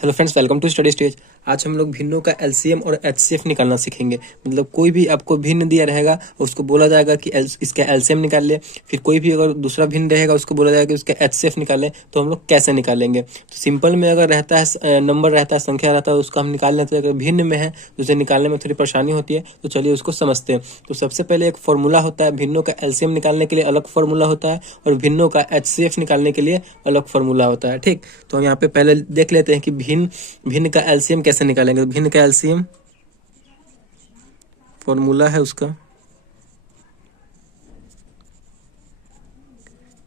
Hello friends, welcome to study stage. आज हम लोग भिन्नों का एलसीएम और एचसीएफ निकालना सीखेंगे। मतलब कोई भी आपको भिन्न दिया रहेगा उसको बोला जाएगा कि इसका एलसीएम निकाल ले। फिर कोई भी अगर दूसरा भिन्न रहेगा उसको बोला जाएगा कि उसका एचसीएफ निकाल ले। तो हम लोग कैसे निकालेंगे? तो सिंपल में अगर रहता है नंबर रहता है, संख्या रहता है, उसका हम निकाल लेते हैं। अगर भिन्न में है तो उसे निकालने में थोड़ी परेशानी होती है। तो चलिए उसको समझते हैं। तो सबसे पहले एक फॉर्मूला होता है, भिन्नों का एलसीएम निकालने के लिए अलग फॉर्मूला होता है और भिन्नों का एचसीएफ निकालने के लिए अलग फॉर्मूला होता है। ठीक, तो हम यहाँ पे पहले देख लेते हैं कि भिन्न का एलसीएम कैसे निकालेंगे। भिन्न का एलसीएम फॉर्मूला है उसका,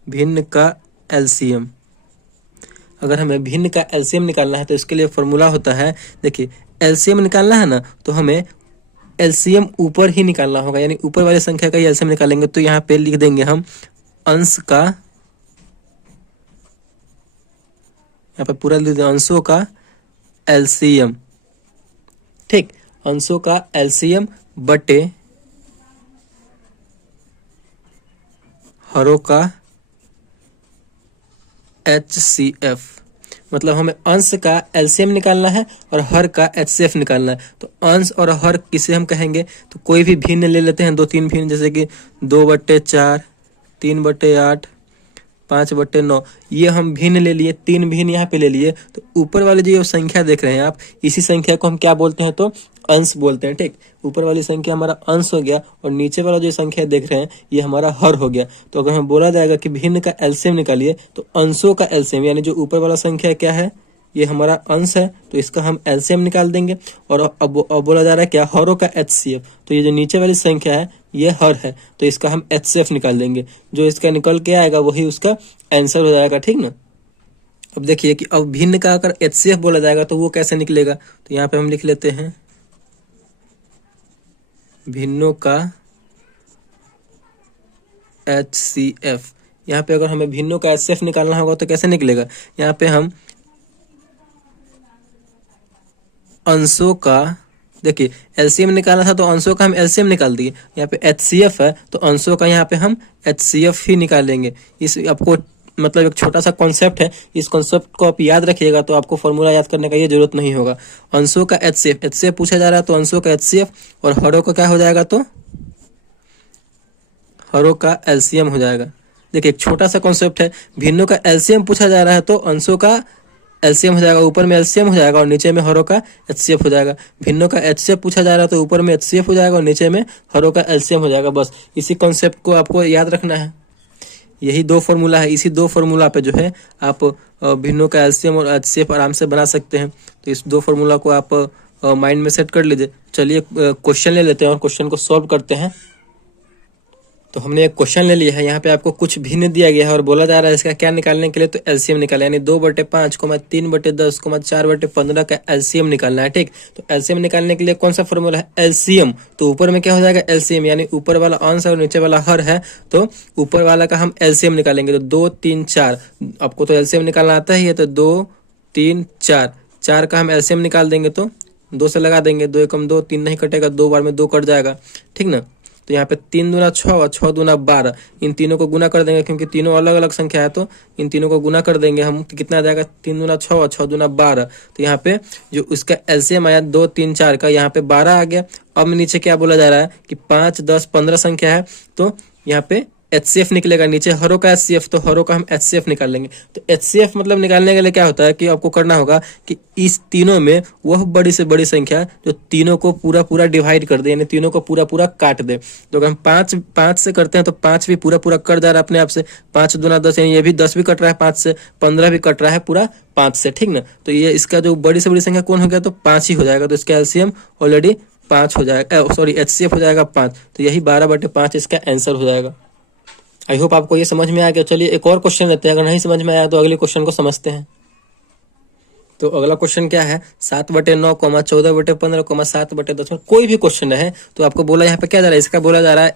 भिन्न का एलसीएम। अगर हमें भिन्न का एलसीएम निकालना है तो इसके लिए फॉर्मूला होता है, देखिए एलसीएम निकालना है ना, तो हमें एलसीएम ऊपर ही निकालना होगा, यानी ऊपर वाली संख्या का ही एलसीएम निकालेंगे। तो यहाँ पे लिख देंगे हम अंश का, यहाँ पे पूरा लिख देंगे अंशों का एलसीएम। ठीक, अंशों का एलसीएम बटे हरों का एचसीएफ। मतलब हमें अंश का एलसीएम निकालना है और हर का एचसीएफ निकालना है। तो अंश और हर किसे हम कहेंगे? तो कोई भी भिन्न ले लेते हैं, 2-3 भिन्न, जैसे कि 2/4, 3/8, 5/9। ये हम भिन्न ले लिए, 3 भिन्न यहाँ पे ले लिए। तो ऊपर वाली जो संख्या देख रहे हैं आप, इसी संख्या को हम क्या बोलते हैं? तो अंश बोलते हैं। ठीक, ऊपर वाली संख्या हमारा अंश हो गया और नीचे वाला जो संख्या देख रहे हैं ये हमारा हर हो गया। तो अगर हम बोला जाएगा कि भिन्न का एलसीएम निकालिए, तो अंशों का एलसीएम, यानी जो ऊपर वाला संख्या क्या है, ये हमारा अंश है, तो इसका हम एलसीएम निकाल देंगे। और अब बोला जा रहा है क्या? हरों का एचसीएफ। तो ये जो नीचे वाली संख्या है ये हर है, तो इसका हम एचसीएफ निकाल देंगे। जो इसका निकल के आएगा वही उसका आंसर हो जाएगा। ठीक ना। अब देखिए कि अब भिन्न का अगर एचसीएफ बोला जाएगा तो वो कैसे निकलेगा। तो यहाँ पे हम लिख लेते हैं भिन्नों का एचसीएफ। यहाँ पे अगर हमें भिन्नों का एचसीएफ निकालना होगा तो कैसे निकलेगा? यहाँ पे हम अंशों का, देखिए एलसीएम निकालना था तो अंशों का हम एलसीएम निकाल दिए। यहाँ पे एचसीएफ है तो अंशों का यहाँ पे हम एचसीएफ ही निकालेंगे। इस आपको मतलब एक छोटा सा कॉन्सेप्ट है, इस कॉन्सेप्ट को आप याद रखिएगा तो आपको फॉर्मूला याद करने का ये जरूरत नहीं होगा। अंशों का एचसीएफ, एचसीएफ पूछा जा रहा है तो अंशों का एचसीएफ, और हरों का क्या हो जाएगा? तो हरों का एलसीएम हो जाएगा। देखिए एक छोटा सा कॉन्सेप्ट है, भिन्नों का एलसीएम पूछा जा रहा है तो अंशों का एलसीएम हो जाएगा, ऊपर में एलसीएम हो जाएगा और नीचे में हरों का एचसीएफ हो जाएगा। भिन्नों का एचसीएफ पूछा जा रहा है तो ऊपर में एचसीएफ हो जाएगा और नीचे में हरों का एलसीएम हो जाएगा। बस इसी कॉन्सेप्ट को आपको याद रखना है। यही 2 फॉर्मूला है, इसी 2 फॉर्मूला पे जो है आप भिन्नों का एलसीएम और एचसीएफ आराम से बना सकते हैं। तो इस 2 फॉर्मूला को आप माइंड में सेट कर लीजिए। चलिए क्वेश्चन ले लेते हैं और क्वेश्चन को सॉल्व करते हैं। तो हमने एक क्वेश्चन ले लिया है, यहाँ पे आपको कुछ भिन्न दिया गया है और बोला जा रहा है इसका क्या निकालने के लिए? तो एलसीएम निकालना, यानी 2/5, 3/10, 4/15 का एलसीएम निकालना है। ठीक, तो एलसीएम निकालने के लिए कौन सा फॉर्मूला है? एलसीएम। तो ऊपर में क्या हो जाएगा? एलसीएम, यानी ऊपर वाला अंश और नीचे वाला हर है, तो ऊपर वाला का हम एलसीएम निकालेंगे। तो 2, 3, 4, आपको तो एलसीएम निकालना आता ही है, तो 2, 3, 4, 4 का हम एलसीएम निकाल देंगे। तो 2 से लगा देंगे, 2 एकम 2, 3 नहीं कटेगा, 2 बार में 2 कट जाएगा। ठीक ना। तो यहाँ पे 3 दूना 6 और 6 दूना 12, इन तीनों को गुना कर देंगे क्योंकि तीनों अलग अलग संख्या है, तो इन तीनों को गुना कर देंगे हम। तो कितना आ जाएगा? 3 दूना 6 और 6 दूना 12। तो यहाँ पे जो उसका एलसीएम आया 2, 3, 4 का, यहाँ पे 12 आ गया। अब नीचे क्या बोला जा रहा है कि 5, 10, 15 संख्या है, तो यहाँ पे एचसीएफ निकलेगा। नीचे हरों का एचसीएफ, तो हरों का हम एचसीएफ निकाल लेंगे। तो एचसीएफ मतलब निकालने के लिए क्या होता है कि आपको करना होगा कि इस तीनों में वह बड़ी से बड़ी संख्या जो तीनों को पूरा पूरा डिवाइड कर दे, यानी तीनों को पूरा पूरा काट दे। तो अगर हम 5 से करते हैं तो 5 भी पूरा पूरा कट जा रहा है अपने आप से। 5 दूना 10, यानी ये भी 10 भी कट रहा है 5 से, 15 भी कट रहा है पूरा 5 से। ठीक ना। तो ये इसका जो बड़ी से बड़ी संख्या कौन हो गया? तो 5 ही हो जाएगा। तो इसका एलसीएम ऑलरेडी 5 हो जाएगा, सॉरी एचसीएफ हो जाएगा 5। तो यही 12/5 इसका आंसर हो जाएगा। आई होप आपको ये समझ में आ गया। चलिए एक और क्वेश्चन लेते हैं, अगर नहीं समझ में आया तो अगले क्वेश्चन को समझते हैं। तो अगला क्वेश्चन क्या है? 7/9, 14/15, 7/10। कोई भी क्वेश्चन है तो आपको बोला यहाँ पे क्या जा रहा है? इसका बोला जा रहा है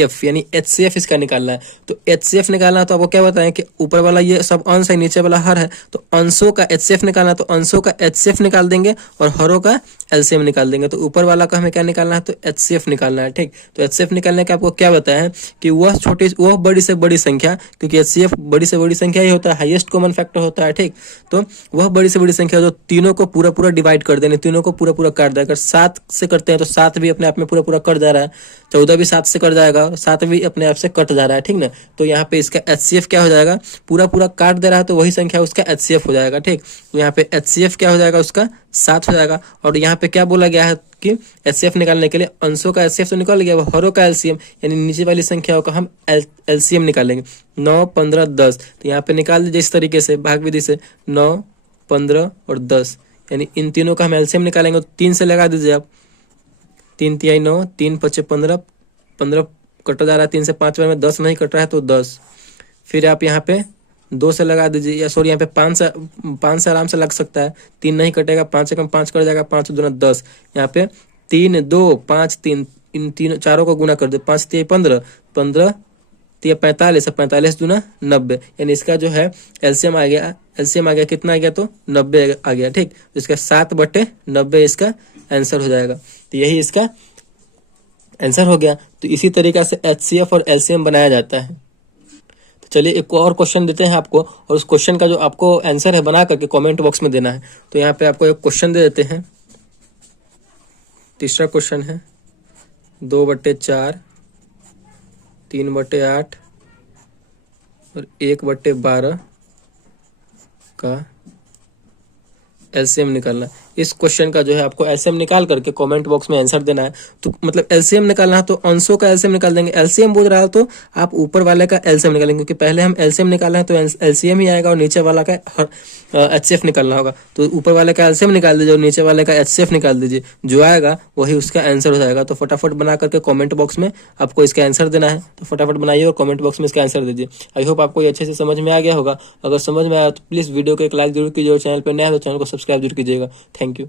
HCF यानी HCF इसका निकालना है। तो HCF निकालना है तो आपको क्या बताएं कि ऊपर वाला ये सब अंश है, नीचे वाला हर है, तो अंशों का HCF निकालना है तो अंशों का HCF निकाल देंगे और हरों का LCM निकाल देंगे। तो ऊपर वाला का हमें क्या निकालना है, तो HCF निकालना है। ठीक, तो HCF निकालने का आपको क्या बताया है कि वह बड़ी से बड़ी संख्या, क्योंकि HCF बड़ी से बड़ी संख्या ही होता है, हाईएस्ट कॉमन फैक्टर होता है। ठीक, तो वह बड़ी से बड़ी संख्या जो तीनों को पूरा पूरा डिवाइड कर देने, तीनों को पूरा पूरा काट देगा। अगर 7 से करते हैं तो 7 भी अपने आप में पूरा पूरा कट जा रहा है, 14 भी 7 से कट जाएगा, 7 भी अपने आप से कट जा रहा है। ठीक ना, तो यहाँ पे इसका HCF क्या हो जाएगा, पूरा पूरा काट दे रहा है तो वही संख्या उसका HCF हो जाएगा। ठीक, तो यहाँ पे HCF क्या हो जाएगा, उसका 7 हो जाएगा। और यहाँ पे क्या बोला गया है कि HCF निकालने के लिए अंशों का HCF तो निकल गया, हरों का LCM यानी नीचे वाली संख्याओं का हम LCM निकालेंगे। 9, 15, 10, तो यहाँ पे निकाल दीजिए इस तरीके से भाग विधि से, 9, 15 और 10, यानी इन तीनों का हम LCM निकालेंगे। तो 3 से लगा दीजिए आप, 3 तिहाई 9, 3 पचे 15, 15 कटा जा रहा है, 3 से 5 बार में 10 नहीं कट रहा है तो 10। फिर आप यहाँ पे 2 से लगा दीजिए, या सॉरी यहाँ पे 5 से आराम से लग सकता है, 3 नहीं कटेगा, 5 से कम 5 कट जाएगा, 5 दूना 10। यहाँ पे 3, 2, 5, 3, इन तीनों चारों को गुना कर दे, 5 तिहाई 15, 15 तिहाई 45, 45 दूना 90, यानी इसका जो है LCM आ गया कितना आ गया, तो 90 आ गया। ठीक, तो इसका 7/90 इसका आंसर हो जाएगा। तो यही इसका आंसर हो गया। तो इसी तरीका से HCF और LCM बनाया जाता है। तो चलिए एक और क्वेश्चन देते हैं आपको, और उस क्वेश्चन का जो आपको आंसर है बना करके कमेंट बॉक्स में देना है। तो यहाँ पे आपको एक क्वेश्चन दे देते हैं। तीसरा क्वेश्चन है 2/4, 3/8 और 1/12 का LCM निकालना। इस क्वेश्चन का जो है आपको LCM निकाल करके कमेंट बॉक्स में आंसर देना है। तो मतलब LCM निकालना है तो अंशों का LCM निकाल देंगे। LCM बोल रहा है तो आप ऊपर वाले का LCM निकालेंगे, क्योंकि पहले हम LCM निकालना है तो LCM ही आएगा और नीचे वाला का HCF निकालना होगा। तो ऊपर वाले का LCM निकाल दीजिए और नीचे वाले का HCF निकाल दीजिए, जो आएगा वही उसका आंसर हो जाएगा। तो फटाफट बना करके कॉमेंट बॉक्स में आपको इसका आंसर देना है। तो फटाफट बनाइए और कॉमेंट बॉक्स में इसका आंसर दीजिए। आई होप आपको ये अच्छे से समझ में आ गया होगा। अगर समझ में आया तो प्लीज़ वीडियो को एक लाइक जरूर कीजिए और चैनल पर नया है तो चैनल को सब्सक्राइब जरूर कीजिएगा। Thank you.